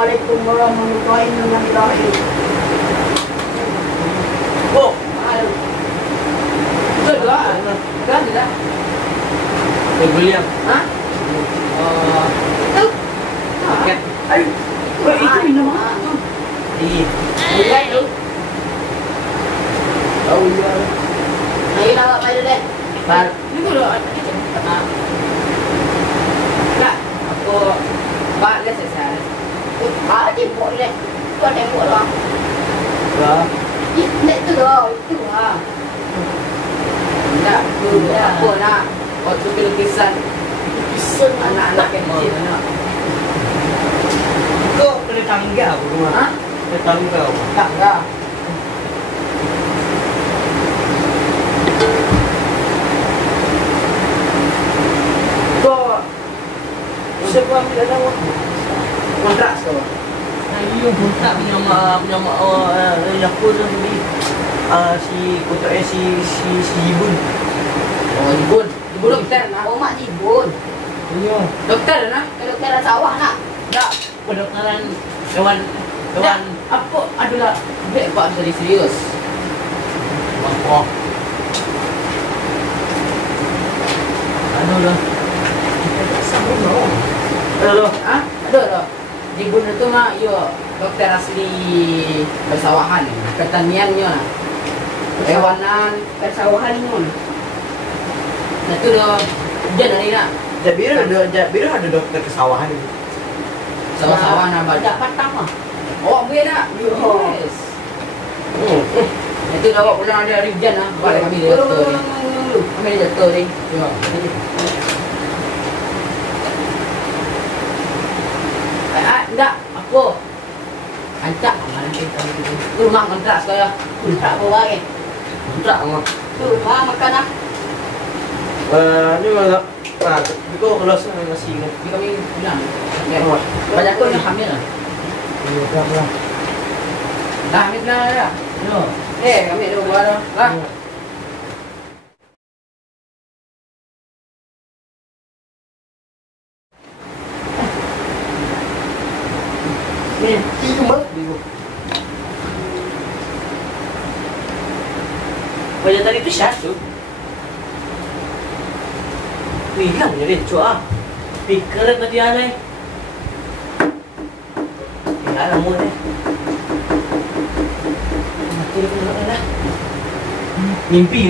Assalamualaikum warahmatullahi wabarakatuh. Oh, Aduh. Betul lah. Kan tidak? William. Hah? Itu? Paket. Aduh. Itu minum apa? Iya. Bukan tu. Oh iya. Ayo nak buat pada deh. Bar. Ini tu dah. Tak. Aku buat dah selesai. Jemput deh. Kau tengok lah. Ya. Itu dah. Itu lah. Tak. Apa nak? Waktu lukisan. Lukisan anak-anak kecil. Kau kena tangga rumah. Hah? Kena tangga. Tangga. Kau siapa ambil nama? Kontrak kau. Ayo kontrak punya aku tu tadi. Si kontrak si Ibun. Oh, Ibun. Ibu doktor nak. Oh, mak Ibun. Iya. Doktor nak? Doktor sawah nak? Tak. Kedokteran hewan. Apa adalah dek pak jadi serius? Apa? Anu lah. Sama dong. Halo. Ah, ada dah. Ibun itu mah yo dokter asli persawahan, pertaniannya. Hewanan, persawahannya. Nah itu dah hujan hari nak. Jabir ada dokter kesawahan. Sawah-sawahan apa? Tak patang mah. Oh, boleh nak? Yes. Itu dah buat pulang ada hujan lah. Buat kami dia jatuh ni. Kami dia jatuh ni. Ya. Enggak, apa? Ancak mana kita tu. Tu rumah kontrak sekali. Kontrak bawa ke? Kontrak mah. Tu rumah makan ah. Ni malah. Kau kalau nasi ni. Ni kami bilang. Ya. Banyak kau yang hamil lah. Iya, berapa? Dah hamil dah. Ya. Kami ada buat dah. Lah. Ni, itu mah. Banyak tadi tu satu. Hilang jadi cuak. Pikir tadi aneh. Ya, lama ni. Mati dah. Mimpi.